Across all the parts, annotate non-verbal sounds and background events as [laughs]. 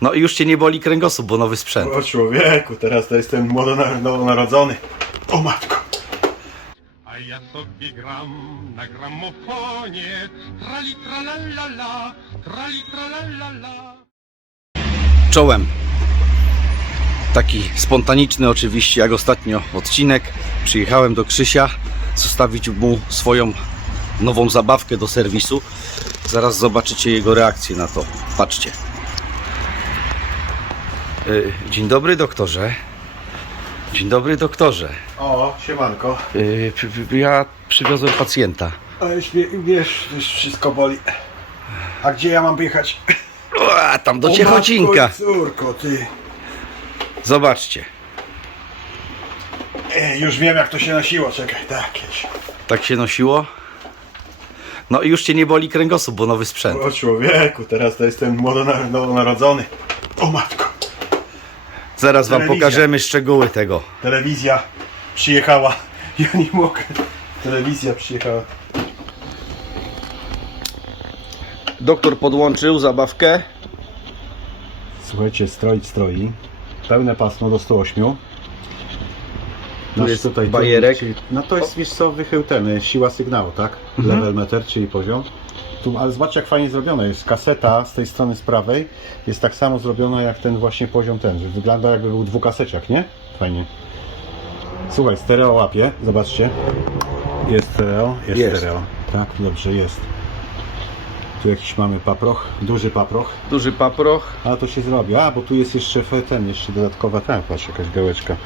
No i już cię nie boli kręgosłup, bo nowy sprzęt. O człowieku, teraz to jestem młodo- nowonarodzony. O matko. A ja sobie gram na gramofonie Trali tralalala, trali tralalala Czołem. Taki spontaniczny oczywiście, jak ostatnio odcinek. Przyjechałem do Krzysia zostawić mu swoją nową zabawkę do serwisu. Zaraz zobaczycie jego reakcję na to. Patrzcie. Y, Dzień dobry doktorze. Dzień dobry doktorze. O, siemanko. Przy- Ja przywiozłem pacjenta. Śmie- wiesz, wiesz, wszystko boli. A gdzie ja mam jechać? A, tam do Ciechocinka. Córko, ty. Zobaczcie. E, już wiem jak to się nosiło, czekaj, tak jakieś. Tak się nosiło. No i już cię nie boli kręgosłup, bo nowy sprzęt. O człowieku, teraz to jestem młodo- nowonarodzony. O matko. Zaraz wam Telewizja. pokażemy szczegóły tego. Telewizja przyjechała. [laughs] Ja nie mogę. Telewizja przyjechała. Doktor podłączył zabawkę. Słuchajcie, stroić stroi. Pełne pasmo do 108. Nasz jest bajerek. Czyli, no to jest, wiesz co, wychył ten, y, siła sygnału, tak? Level meter, czyli poziom. Tu, ale zobaczcie jak fajnie zrobione jest. Kaseta z tej strony z prawej jest tak samo zrobiona jak ten właśnie poziom ten, że wygląda jakby był dwukaseciak, nie? Fajnie. Słuchaj, stereo łapie, zobaczcie. Jest stereo, jest, Jest. stereo. Tak, dobrze, jest. Tu jakiś mamy paproch, duży paproch. Duży paproch. A to się zrobi. A, bo tu jest jeszcze ten, jeszcze dodatkowa ten, patrz, jakaś gałeczka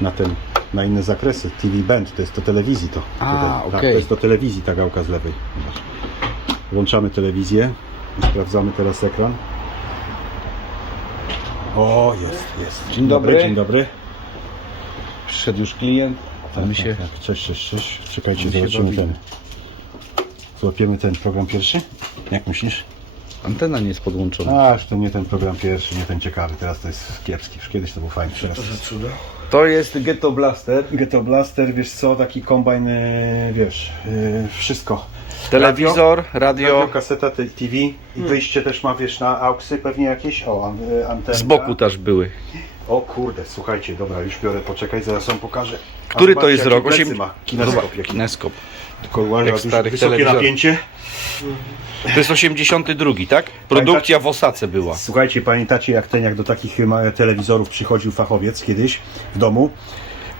na ten, na inne zakresy. TV Band, to jest do telewizji to. A, Tutaj. Tak, okej. to jest do telewizji ta gałka z lewej. Zobacz. Włączamy telewizję i sprawdzamy teraz ekran. O, jest, jest. Dzień dobry. Dzień dobry. Przyszedł już klient. Tak, My tak, się... tak. Cześć, cześć, cześć. Czekajcie, zobaczymy ten. Złapiemy ten program pierwszy? Jak myślisz? Antena nie jest podłączona. A, już to nie ten program pierwszy, nie ten ciekawy. Teraz to jest kiepski. Już kiedyś to był fajny. Teraz to jest... To jest Ghetto Blaster. Ghetto Blaster, wiesz co, taki kombajn, yy, wiesz, yy, wszystko. Telewizor, Radio, radio. kaseta TV i wyjście też ma, wiesz, na auksy pewnie jakieś, o, an, yy, antenka. Z boku też były. O kurde, słuchajcie, dobra, już biorę, poczekaj, zaraz wam pokażę. A Który to zobaczcie, jest rok? plecy Osiem- ma, kineskop Zobacz, jaki. Kineskop. Tylko uważaj, jak starych wysokie telewizorów. napięcie. To jest 82, tak? Produkcja w Osace była. Słuchajcie, pamiętacie jak ten, jak do takich ma- telewizorów przychodził fachowiec kiedyś w domu?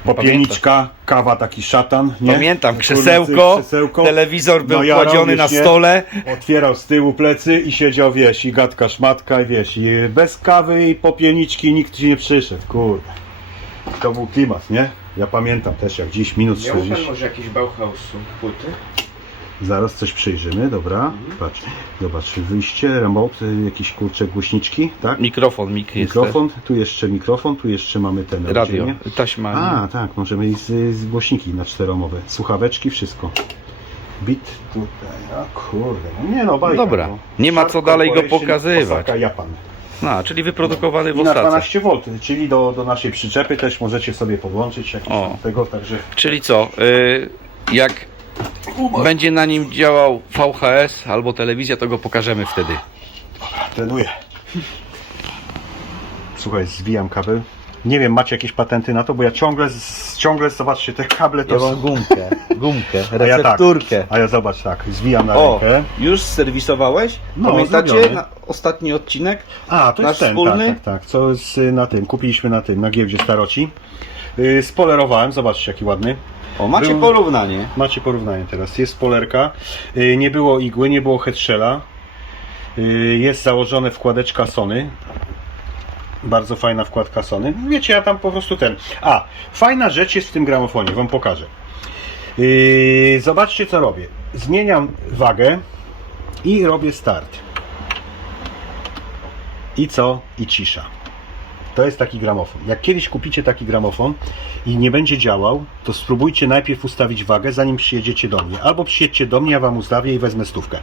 Popielniczka, kawa, taki szatan, nie? Pamiętam, krzesełko, krzesełko. telewizor był jarał, kładziony na nie? stole. Otwierał z tyłu plecy i siedział, wiesz, i gadka szmatka, i wiesz, i bez kawy i popielniczki nikt ci nie przyszedł, kurde. To był klimat, nie? Ja pamiętam też, jak dziś minut Miał pan 40. może jakieś Bauhausu płyty? Zaraz coś przyjrzymy, dobra. Patrz, zobacz, wyjście, remote, y, jakieś kurcze głośniczki, tak? Mikrofon, mik jest. Mikrofon, tu jeszcze mikrofon, tu jeszcze mamy ten Radio, taśma. A, tak, możemy i z, z głośniki na czteromowe. Słuchaweczki, wszystko. Bit tutaj, a kurde, no nie no, bajka. Dobra, no. nie ma co dalej go pokazywać. Osaka, Japan. No, czyli wyprodukowany w I na Osace. 12 V, czyli do, do naszej przyczepy też możecie sobie podłączyć jakieś O. tego, także Czyli co? Y, jak będzie na nim działał VHS albo telewizja, to go pokażemy wtedy. trenuję. Słuchaj, zwijam kabel. Nie wiem, macie jakieś patenty na to, bo ja ciągle, z- ciągle zobaczcie, te kable to są... gumkę, gumkę, [laughs] A ja tak, recepturkę. a ja zobacz tak, zwijam na O, rękę. już serwisowałeś? No, Pamiętacie zrobiony. na ostatni odcinek? A, to Nasz jest ten, wspólny? tak, tak, tak, co z, na tym, kupiliśmy na tym, na giełdzie Staroci. Yy, spolerowałem, zobaczcie jaki ładny. O, macie Był- porównanie. Macie porównanie teraz. Jest spolerka, yy, nie było igły, nie było headshella. Yy, jest założone wkładeczka Sony. Bardzo fajna wkładka Sony. Wiecie, ja tam po prostu ten. A, fajna rzecz jest w tym gramofonie, wam pokażę. Yy, zobaczcie co robię. Zmieniam wagę i robię start. I co? I cisza. To jest taki gramofon. Jak kiedyś kupicie taki gramofon i nie będzie działał, to spróbujcie najpierw ustawić wagę, zanim przyjedziecie do mnie. Albo przyjedźcie do mnie, ja wam ustawię i wezmę stówkę. [laughs]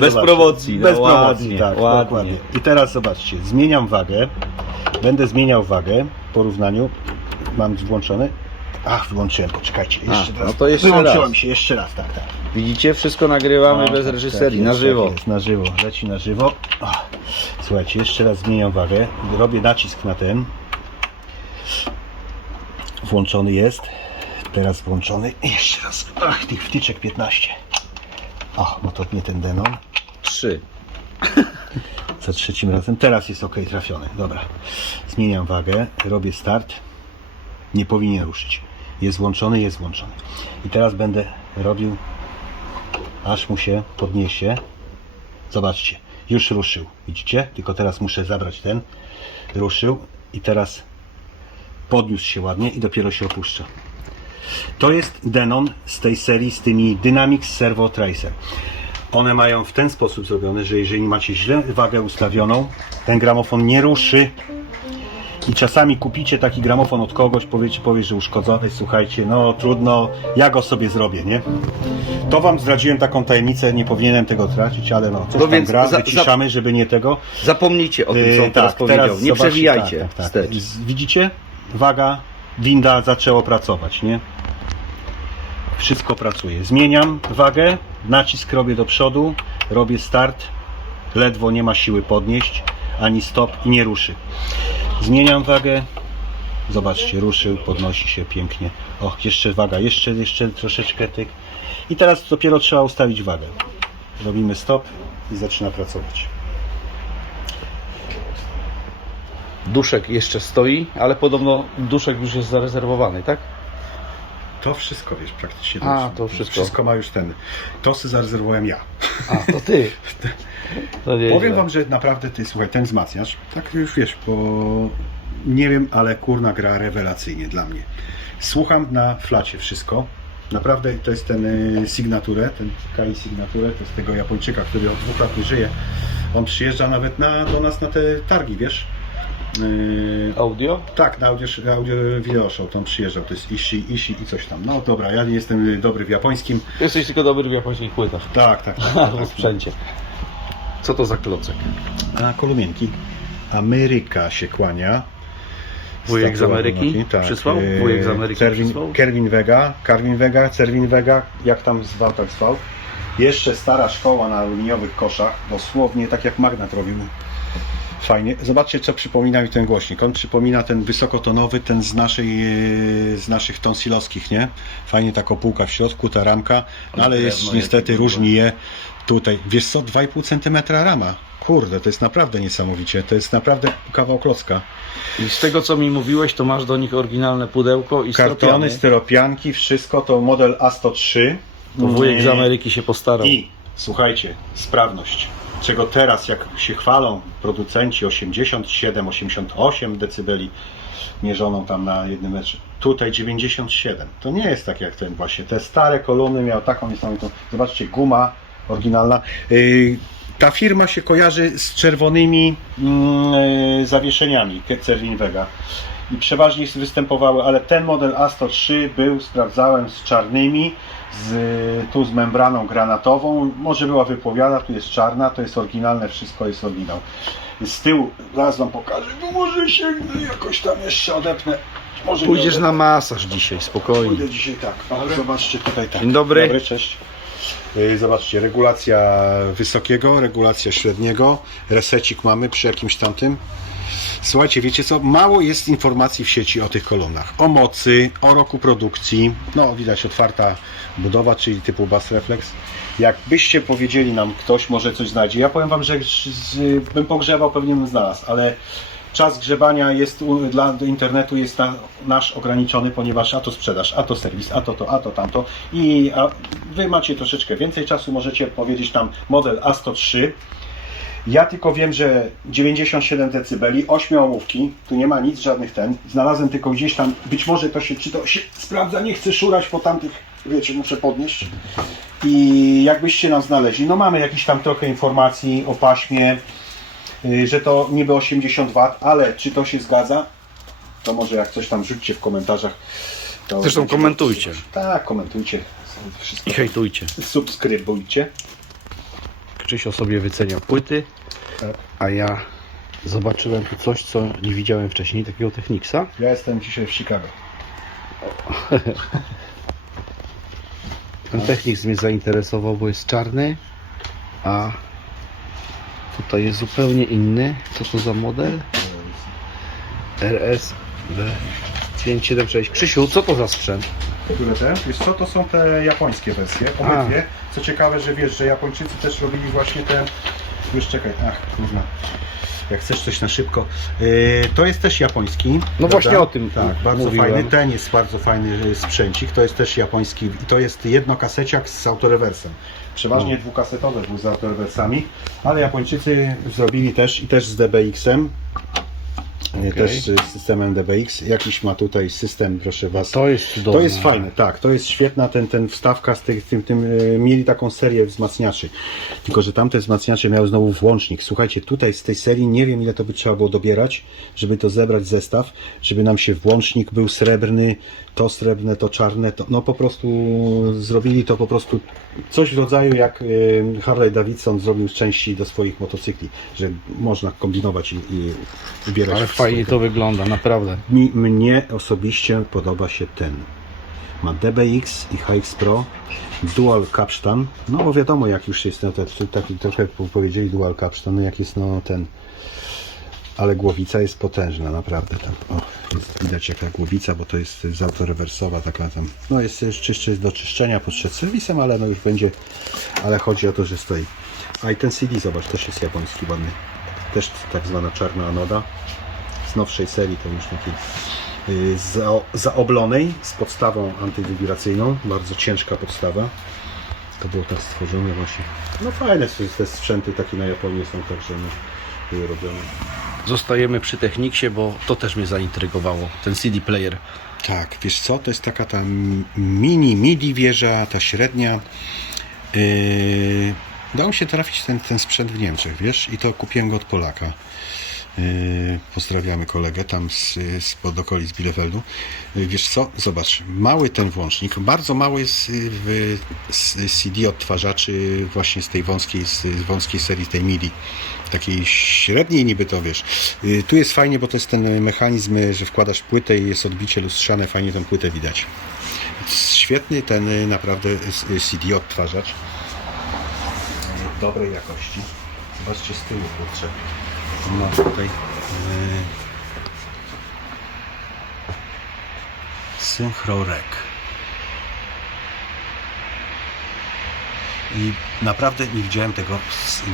Bez zobaczcie. promocji, no Bez ładnie, promocji, tak, ładnie. dokładnie. I teraz zobaczcie, zmieniam wagę. Będę zmieniał wagę w porównaniu. Mam włączony. Ach, wyłączyłem, poczekajcie. Jeszcze A, raz. no to jeszcze Wyłączyłem raz. się, jeszcze raz, tak, tak. Widzicie, wszystko nagrywamy No, bez tak, reżyserii, tak na jest, żywo. Tak jest, na żywo, leci na żywo. Słuchaj. Słuchajcie, jeszcze raz zmieniam wagę. Robię nacisk na ten. Włączony jest. Teraz włączony. Jeszcze raz. Ach, tych wtyczek 15. O, no to nie ten Denon. Trzy. Za trzecim razem. Teraz jest ok, trafiony. Dobra. Zmieniam wagę. Robię start. Nie powinien ruszyć. Jest włączony, jest włączony. I teraz będę robił, aż mu się podniesie. Zobaczcie, już ruszył. Widzicie? Tylko teraz muszę zabrać ten. Ruszył i teraz podniósł się ładnie i dopiero się opuszcza. To jest Denon z tej serii z tymi Dynamics Servo Tracer. One mają w ten sposób zrobione, że jeżeli macie źle wagę ustawioną, ten gramofon nie ruszy. I czasami kupicie taki gramofon od kogoś, powiecie, powie, że uszkodzony, słuchajcie, no trudno, ja go sobie zrobię, nie? To wam zdradziłem taką tajemnicę, nie powinienem tego tracić, ale no, coś No tam gra, za- wyciszamy, żeby nie tego. Zapomnijcie o tym, co on Yy, teraz powiedział. nie zobaczcie, przewijajcie tak, tak, tak. Widzicie? Waga, winda zaczęło pracować, nie? Wszystko pracuje. Zmieniam wagę, nacisk robię do przodu, robię start, ledwo nie ma siły podnieść, ani stop i nie ruszy. Zmieniam wagę, zobaczcie, ruszył, podnosi się pięknie. O, jeszcze waga, jeszcze, jeszcze troszeczkę tyk. I teraz dopiero trzeba ustawić wagę. Robimy stop i zaczyna pracować. Duszek jeszcze stoi, ale podobno duszek już jest zarezerwowany, tak? To wszystko, wiesz, praktycznie. A, to wszystko. Wszystko ma już ten. To sobie zarezerwowałem ja. A, to ty. [laughs] To Powiem wam, że naprawdę ty, słuchaj, ten wzmacniacz, tak już wiesz, bo nie wiem, ale kurna gra rewelacyjnie dla mnie. Słucham na flacie wszystko. Naprawdę to jest ten y, Signature, ten Kai Signature, to jest tego Japończyka, który od dwóch lat nie żyje. On przyjeżdża nawet na, do nas na te targi, wiesz? Yy, Audio? tak, na audio, audio video show tam przyjeżdżał, to jest Ishi, Ishi i coś tam. No dobra, ja nie jestem y, dobry w japońskim. Jesteś tylko dobry w japońskich płytach. Tak, tak. tak, [laughs] tak. w sprzęcie. Co to za klocek? A kolumienki. Ameryka się kłania. Wujek z Ameryki tak. przysłał? Yy, Wujek z Ameryki Cerwin, przysłał? Kerwin Vega, Kerwin Vega, Cerwin Vega, jak tam zwał, tak zwał. Jeszcze stara szkoła na aluminiowych koszach, dosłownie tak jak Magnat robił. Fajnie. Zobaczcie, co przypomina mi ten głośnik. On przypomina ten wysokotonowy, ten z, naszej, yy, z naszych tonsilowskich, nie? Fajnie ta kopułka w środku, ta ramka, no, ale jest niestety różni je tutaj. Wiesz co, 2,5 cm rama. Kurde, to jest naprawdę niesamowicie. To jest naprawdę kawał klocka. I z tego co mi mówiłeś, to masz do nich oryginalne pudełko i Kartony, stropiany. styropianki, wszystko to model A103. To Wujek z Mm, Ameryki się postarał. I słuchajcie, sprawność. Czego teraz, jak się chwalą producenci 87-88 decybeli mierzoną tam na jednym metrze. Tutaj 97. To nie jest tak jak ten właśnie. Te stare kolumny miały taką niesamowitą. Zobaczcie, guma oryginalna. Yy, ta firma się kojarzy z czerwonymi mm, yy, zawieszeniami Cerwin Vega. I przeważnie występowały, ale ten model A103 był, sprawdzałem, z czarnymi, z, tu z membraną granatową. Może była wypowiada, tu jest czarna, to jest oryginalne, wszystko jest oryginał. Z tyłu, zaraz Wam pokażę, bo może sięgnę jakoś tam jeszcze odepnę. Może Pójdziesz odepnę. na masaż dzisiaj, spokojnie. Pójdę dzisiaj tak. O, zobaczcie tutaj tak. Dzień dobry. Dobry, cześć. Yy, Zobaczcie, regulacja wysokiego, regulacja średniego, resecik mamy przy jakimś tamtym. Słuchajcie, wiecie co? Mało jest informacji w sieci o tych kolumnach. O mocy, o roku produkcji. No, widać otwarta budowa, czyli typu Bass Reflex. Jakbyście powiedzieli nam, ktoś może coś znajdzie. Ja powiem Wam, że bym pogrzebał, pewnie bym znalazł, ale czas grzebania jest dla internetu jest na, nasz ograniczony, ponieważ a to sprzedaż, a to serwis, a to to, a to tamto. I a Wy macie troszeczkę więcej czasu, możecie powiedzieć tam model A103. Ja tylko wiem, że 97 decybeli, 8 ołówki, tu nie ma nic, żadnych ten. Znalazłem tylko gdzieś tam, być może to się, czy to się sprawdza, nie chcę szurać po tamtych, wiecie, muszę podnieść. I jakbyście nam znaleźli, no mamy jakieś tam trochę informacji o paśmie, że to niby 80 W, ale czy to się zgadza? To może jak coś tam rzućcie w komentarzach. To Zresztą będzie- komentujcie. Tak, komentujcie. Wszystko. I hejtujcie. Subskrybujcie. Krzysio sobie wycenia płyty, Tak. a ja zobaczyłem tu coś, co nie widziałem wcześniej, takiego Technicsa. Ja jestem dzisiaj w Chicago. Ten Technics mnie zainteresował, bo jest czarny, a tutaj jest zupełnie inny. Co to za model? RS 576. Krzysiu, co to za sprzęt? Które te? Wiesz co, to są te japońskie wersje, obydwie. Co ciekawe, że wiesz, że Japończycy też robili właśnie te... Już czekaj, ach kurwa. Jak chcesz coś na szybko. Yy, to jest też japoński. No właśnie o tym Tak, bardzo mówiłem. fajny. Ten jest bardzo fajny y, sprzęcik. To jest też japoński. I to jest jednokaseciak z autorewersem. Przeważnie dwukasetowe były z autorewersami, ale Japończycy zrobili też i też z DBX-em. Y, Też z systemem DBX. Jakiś ma tutaj system, proszę Was. To jest cudowne. To jest fajne, tak, to jest świetna ten, ten wstawka z tym, tym, e, mieli taką serię wzmacniaczy, tylko że tamte wzmacniacze miały znowu włącznik. Słuchajcie, tutaj z tej serii nie wiem ile to by trzeba było dobierać, żeby to zebrać zestaw, żeby nam się włącznik był srebrny, to srebrne, to czarne, to, no po prostu zrobili to po prostu coś w rodzaju jak e, Harley Davidson zrobił z części do swoich motocykli, że można kombinować i, i ubierać fajnie to wygląda, naprawdę. mi, mnie osobiście podoba się ten. Ma DBX i HX Pro, Dual Capstan. No bo wiadomo jak już jest, no, to, taki trochę powiedzieli Dual Capstan, no jak jest no ten. Ale głowica jest potężna, naprawdę tam. O, jest widać jaka głowica, bo to jest z autorewersowa taka tam. No jest jeszcze jest do czyszczenia przed serwisem, ale no już będzie. Ale chodzi o to, że stoi. A i ten CD zobacz, też jest japoński ładny. Też tak zwana czarna anoda z nowszej serii, to już takiej y, za, zaoblonej z podstawą antywibracyjną, bardzo ciężka podstawa. To było tak stworzone właśnie. No fajne są te sprzęty takie na Japonii są także no, były robione. Zostajemy przy Techniksie, bo to też mnie zaintrygowało. Ten CD player. Tak, wiesz co, to jest taka ta mini MIDI wieża, ta średnia. Yy, dało się trafić ten, ten sprzęt w Niemczech, wiesz, i to kupiłem go od Polaka. Yy, pozdrawiamy kolegę tam z, z pod okolic Bielefeldu. Yy, wiesz co, zobacz, mały ten włącznik, bardzo mały jest yy, w CD odtwarzaczy właśnie z tej wąskiej, z wąskiej serii, tej MIDI takiej średniej niby to wiesz. Y, Tu jest fajnie, bo to jest ten mechanizm, y, że wkładasz płytę i jest odbicie lustrzane, fajnie tą płytę widać. Świetny ten y, naprawdę y, CD odtwarzacz. Y, Dobrej jakości. Zobaczcie z tyłu kurczę. Ma tutaj y, Synchro Rec. I naprawdę nie widziałem tego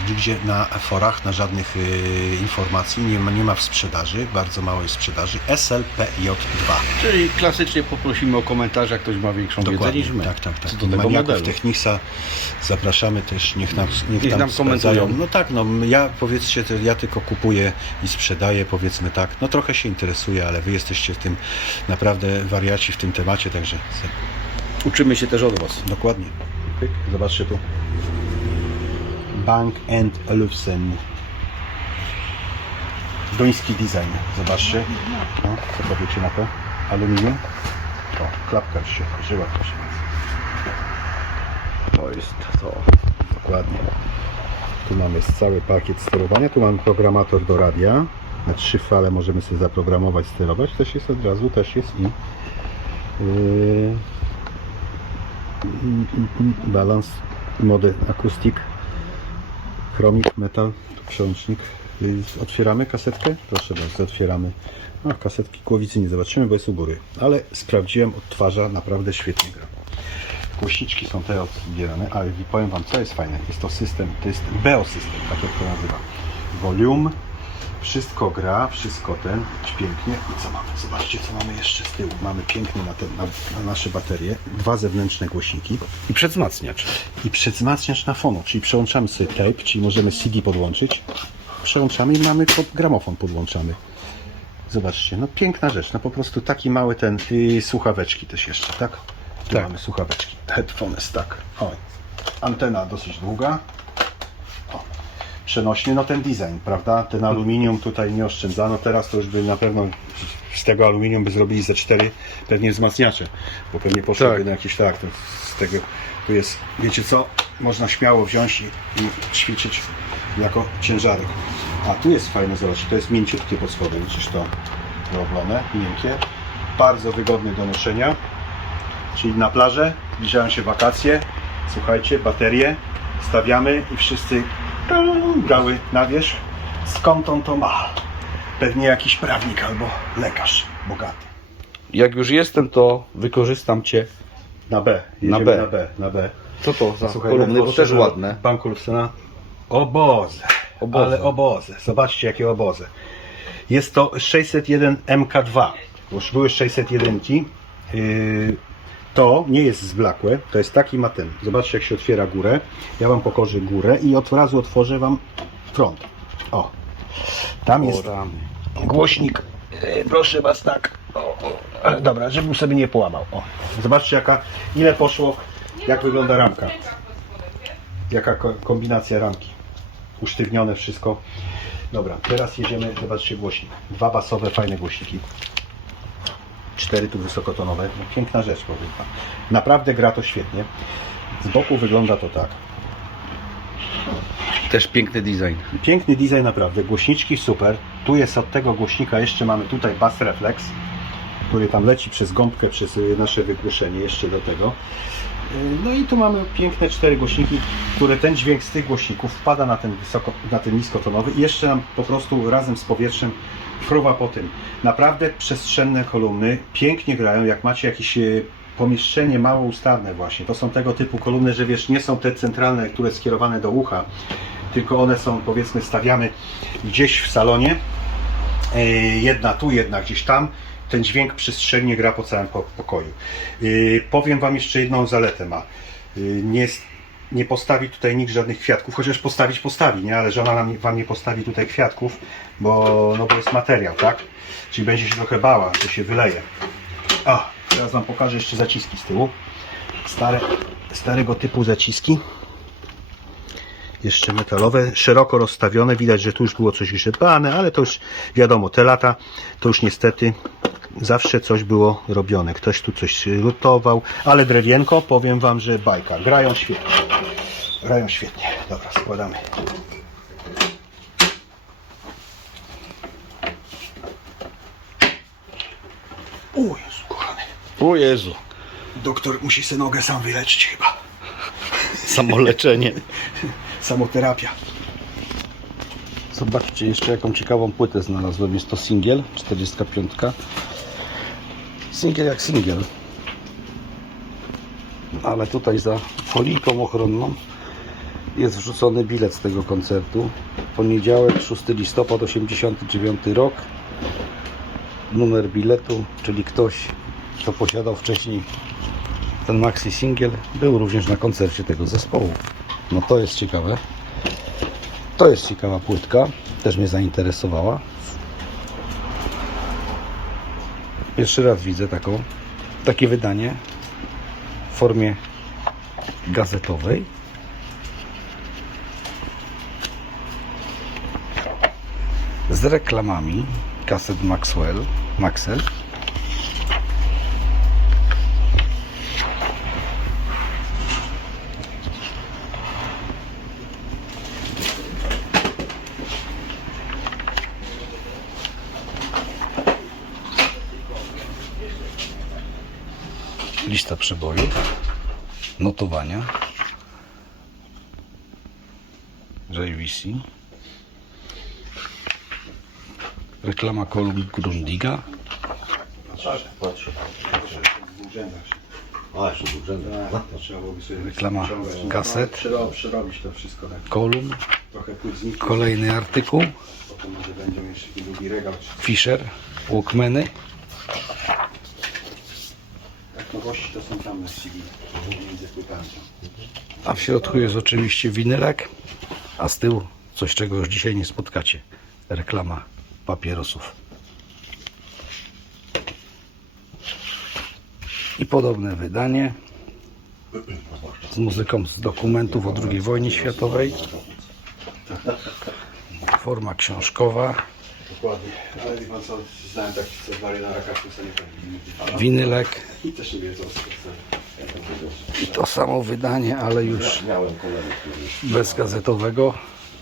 nigdzie na forach, na żadnych y, informacji. Nie ma, nie ma w sprzedaży, bardzo mało jest sprzedaży. SLPJ2. Czyli klasycznie poprosimy o komentarz, jak ktoś ma większą wiedzę niż my. Tak, tak, tak. Co do tego modelu. Technicsa zapraszamy też, niech nam, niech Niech tam nam komentują. No tak, no ja powiedzcie, ja tylko kupuję i sprzedaję, powiedzmy tak. No trochę się interesuję, ale wy jesteście w tym naprawdę wariaci w tym temacie, także Uczymy się też od Was. Dokładnie. Pyk, Zobaczcie tu. Bank and Olufsen. Duński design. Zobaczcie. No, co powiecie na to? Aluminium. O, klapka już się otworzyła. To jest to. Dokładnie. Tu mamy cały pakiet sterowania. Tu mamy programator do radia. Na trzy fale możemy sobie zaprogramować, sterować. Też jest od razu, też jest i yy, balans, mody akustik, chromik, metal, przełącznik. Otwieramy kasetkę? Proszę bardzo, otwieramy. No, kasetki głowicy nie zobaczymy, bo jest u góry. Ale sprawdziłem, odtwarza, naprawdę świetnie gra. Głośniczki są te odbierane, ale powiem Wam, co jest fajne. Jest to system, to jest BEO system, tak jak to nazywa. Volume, wszystko gra, wszystko ten, pięknie. I co mamy? Zobaczcie, co mamy jeszcze z tyłu. Mamy pięknie na, na, na nasze baterie, dwa zewnętrzne głośniki I przedwzmacniacz. i przedwzmacniacz na fono, czyli przełączamy sobie tape, czyli możemy CD podłączyć, przełączamy i mamy pod, gramofon podłączamy. Zobaczcie, no piękna rzecz, no po prostu taki mały ten, i słuchaweczki też jeszcze, tak? Tu Tak. mamy słuchaweczki, headphones, tak. Oj. Antena dosyć długa. O. Przenośny, no ten design, prawda? Ten aluminium tutaj nie oszczędzano, teraz to już by na pewno z tego aluminium by zrobili ze cztery pewnie wzmacniacze, bo pewnie poszłoby Tak. na jakieś tak, to z tego tu jest, wiecie co, można śmiało wziąć i, i ćwiczyć jako ciężarek. A tu jest fajne, zobaczcie, to jest mięciutkie pod spodem, widzisz to robione, miękkie, bardzo wygodny do noszenia, czyli na plażę, zbliżają się wakacje, słuchajcie, baterie, stawiamy i wszyscy Dały na wierzch. Skąd on to ma? Pewnie jakiś prawnik albo lekarz bogaty. Jak już jestem, to wykorzystam cię. Na B. Na B. Na B. Na B. Co to za Słuchaj, kolumny, bo też ładne. Obozy. Obozy. Ale obozy. Zobaczcie jakie obozy. Jest to 601 MK2. Już były 601. Yy, to nie jest zblakłe. To jest taki ma ten. Zobaczcie jak się otwiera górę. Ja Wam pokażę górę i od razu otworzę Wam front. O. Tam jest głośnik. E, Proszę was tak. O, o. Ale Dobra, żebym sobie nie połamał. O. Zobaczcie jaka, ile poszło, jak wygląda ramka. Jaka ko- kombinacja ramki. Usztywnione wszystko. Dobra, teraz jedziemy, zobaczcie głośnik. Dwa basowe, fajne głośniki. Cztery tu wysokotonowe. No, piękna rzecz powiem wam. Naprawdę gra to świetnie. Z boku wygląda to tak. Też piękny design. Piękny design naprawdę, głośniczki super. Tu jest od tego głośnika jeszcze mamy tutaj Bass Reflex, który tam leci przez gąbkę, przez y, nasze wygłuszenie jeszcze do tego. Y, No i tu mamy piękne cztery głośniki, które ten dźwięk z tych głośników wpada na ten, wysoko, na ten niskotonowy i jeszcze nam po prostu razem z powietrzem fruwa po tym. Naprawdę przestrzenne kolumny, pięknie grają, jak macie jakieś y, pomieszczenie mało ustawne właśnie. To są tego typu kolumny, że wiesz, nie są te centralne, które skierowane do ucha, tylko one są powiedzmy stawiamy gdzieś w salonie, E, jedna tu, jedna gdzieś tam. Ten dźwięk przestrzennie gra po całym po- pokoju. E, Powiem Wam jeszcze jedną zaletę ma. E, Nie, s- nie postawi tutaj nikt żadnych kwiatków, chociaż postawić postawi, nie? ale żona nam, Wam nie postawi tutaj kwiatków, bo, no bo jest materiał, tak? Czyli będzie się trochę bała, że się wyleje. A, teraz Wam pokażę jeszcze zaciski z tyłu. Stare, starego typu zaciski jeszcze metalowe, szeroko rozstawione. Widać, że tu już było coś grzebane, ale to już wiadomo, te lata to już niestety zawsze coś było robione. Ktoś tu coś lutował, ale drewienko, powiem Wam, że bajka. Grają świetnie. Grają świetnie. Dobra, składamy. O Jezu, kochany. O Jezu. Doktor musi sobie nogę sam wyleczyć chyba. Samoleczenie. [laughs] Samoterapia. Zobaczcie jeszcze jaką ciekawą płytę znalazłem. Jest to singiel 45. Singiel jak singiel. Ale tutaj za folijką ochronną jest wrzucony bilet z tego koncertu. Poniedziałek, 6 listopad 89 rok. Numer biletu, czyli ktoś, kto posiadał wcześniej ten maxi singiel, był również na koncercie tego zespołu. No to jest ciekawe. To jest ciekawa płytka, też mnie zainteresowała. Pierwszy raz widzę taką, takie wydanie w formie gazetowej. Z reklamami kaset Maxwell, Maxell. Notowania, JVC, reklama kolumn Grundiga, sobie Reklama wszystko tak. kolumn, kolejny artykuł, Potem może będą jeszcze taki długi regał. czy- Fisher, Walkmany, Jak to są tam CD. Między płytami. a w środku jest oczywiście winylek, a z tyłu coś, czego już dzisiaj nie spotkacie. Reklama papierosów. I podobne wydanie z muzyką z dokumentów o II wojnie światowej. Forma książkowa, Dokładnie. Ale wie pan co, znałem takich co dwary na rakach, to nie powinni. winylek I też nie wiedzą co to i to samo wydanie, ale już Miałem kolegę, który bez gazetowego.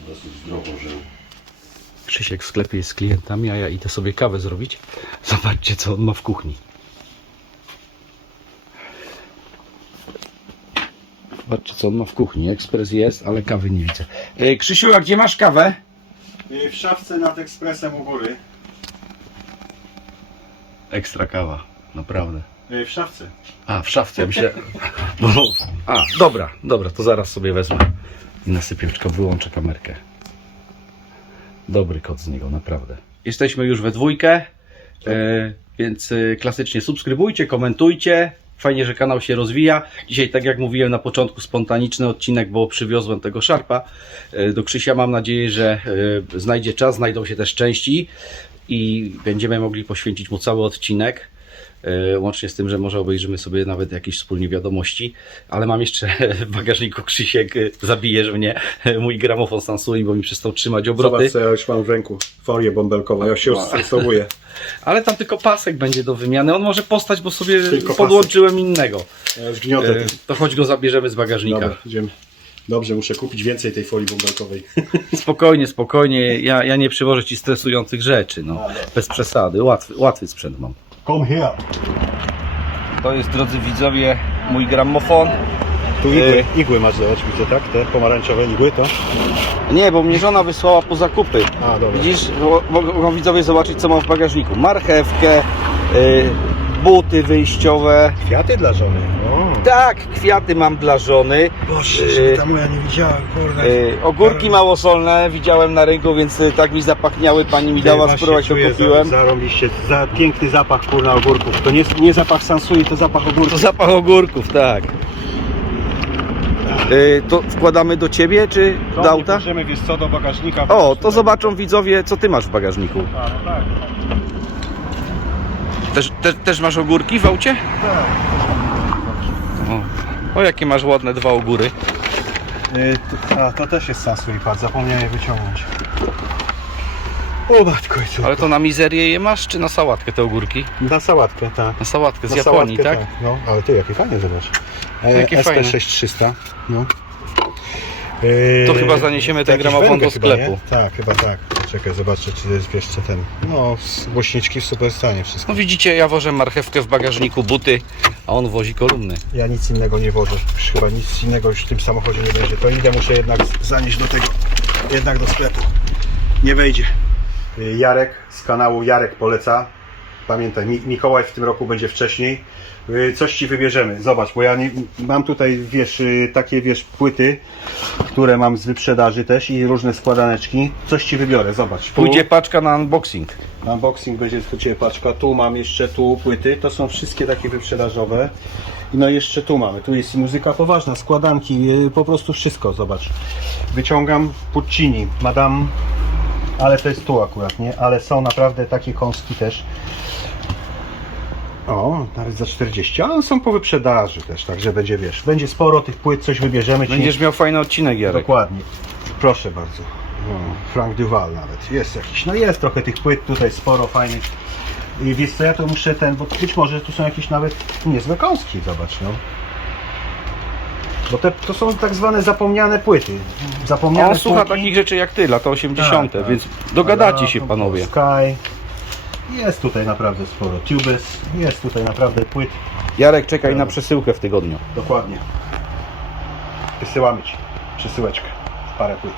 dosyć zdrowo żył. Krzysiek w sklepie jest z klientami, a ja idę sobie kawę zrobić. Zobaczcie, co on ma w kuchni. Zobaczcie co on ma w kuchni. Ekspres jest, ale kawy nie widzę. E, Krzysiu, a gdzie masz kawę? W szafce nad ekspresem u góry. Ekstra kawa, naprawdę. W szafce. A, w szafce, myślę. Bo, [laughs] a, dobra, dobra, to zaraz sobie wezmę i nasypię, tylko wyłączę kamerkę. Dobry kot z niego, naprawdę. Jesteśmy już we dwójkę, e, więc e, klasycznie subskrybujcie, komentujcie. Fajnie, że kanał się rozwija. Dzisiaj, tak jak mówiłem na początku, spontaniczny odcinek, bo przywiozłem tego szarpa e, do Krzysia. Mam nadzieję, że e, znajdzie czas, znajdą się też części i będziemy mogli poświęcić mu cały odcinek. E, Łącznie z tym, że może obejrzymy sobie nawet jakieś wspólnie wiadomości, ale mam jeszcze [laughs] w bagażniku Krzysiek, e, zabijesz mnie, e, mój gramofon Sansui, bo mi przestał trzymać obroty. Zobacz co ja już mam w ręku. Folię bąbelkową. Ja się już stresowuję. [laughs] Ale tam tylko pasek będzie do wymiany. On może postać, bo sobie Tylko podłączyłem innego. Ja już gniotę. To choć go zabierzemy z bagażnika. Dobra, idziemy. Dobrze, muszę kupić więcej tej folii bąbelkowej. [laughs] Spokojnie, spokojnie. Ja, ja nie przywożę ci stresujących rzeczy. No. Bez przesady. Łatwy, łatwy sprzęt mam. Come here. To jest, drodzy widzowie, mój gramofon. Tu igły, igły masz zobacz, widzę, tak? Te pomarańczowe igły, to? Nie, bo mnie żona wysłała po zakupy. A, dobra. Widzisz, mo- mogą widzowie zobaczyć, co mam w bagażniku. Marchewkę, y, buty wyjściowe. Kwiaty dla żony. O. Tak, kwiaty mam dla żony. Boże, Y, żeby ta moja nie widziała, kurde. y, ogórki małosolne widziałem na rynku, więc y, tak mi zapachniały. Pani mi dała, spróbować, to kupiłem. Zarąbiście, za piękny zapach kurna ogórków. To nie, nie zapach sansui, to zapach ogórków. To zapach ogórków, tak. Y, to wkładamy do ciebie, czy do auta? Możemy, wiesz co, do bagażnika. O, to zobaczą widzowie, co ty masz w bagażniku. A, no tak. Też, te, też masz ogórki w aucie? tak. O, jakie masz ładne dwa ogóry. Y, to, a, to też jest sansui, patrz, zapomniałem je wyciągnąć. O matko, i? Ale to na mizerię je masz, czy na sałatkę te ogórki? Na sałatkę, tak. Na sałatkę z Na Japonii, sałatkę, tak? No, ale ty, jakie fajne, zobacz. E, Jakie fajne. SP6300, no. To chyba zaniesiemy ten gramofon do chyba, sklepu. nie? Tak, chyba tak. Czekaj, zobaczę, czy to jest jeszcze ten. No, głośniczki w super stanie wszystko. No widzicie, ja wożę marchewkę w bagażniku, buty, a on wozi kolumny. Ja nic innego nie wożę. Już chyba nic innego już w tym samochodzie nie będzie. To idę, muszę jednak zanieść do tego, jednak do sklepu. Nie wejdzie. Y, Jarek z kanału Jarek Poleca. Pamiętaj, Mi- Mikołaj w tym roku będzie wcześniej. Y, Coś ci wybierzemy. Zobacz, bo ja nie, mam tutaj, wiesz, y, takie, wiesz, płyty, które mam z wyprzedaży też i różne składaneczki. Coś ci wybiorę, zobacz. Tu- Pójdzie paczka na unboxing. Unboxing będzie u Ciebie paczka. Tu mam jeszcze tu płyty. To są wszystkie takie wyprzedażowe. No i jeszcze tu mamy. Tu jest muzyka poważna, składanki, yy, po prostu wszystko. Zobacz. Wyciągam Puccini, Madame. Ale to jest tu akurat, nie? Ale są naprawdę takie kąski też. O, nawet za 40, ale są po wyprzedaży też, także będzie, wiesz, będzie sporo tych płyt, coś wybierzemy. ci. Będziesz miał fajny odcinek, Jarek. Dokładnie. Proszę bardzo. O, Frank Duval nawet. Jest jakiś. No jest trochę tych płyt tutaj sporo fajnych. I wiesz co, ja to muszę ten, bo być może tu są jakieś nawet niezłe kąski, zobacz no. Bo te, to są tak zwane zapomniane płyty. Zapomniane On słucha płyty. takich rzeczy jak ty, lata 80., Tak, tak. więc dogadacie się panowie. Sky. Jest tutaj naprawdę sporo. Tubes. Jest tutaj naprawdę płyt. Jarek, czekaj na przesyłkę w tygodniu. Dokładnie. Wysyłamy Ci przesyłeczkę. Parę płyt.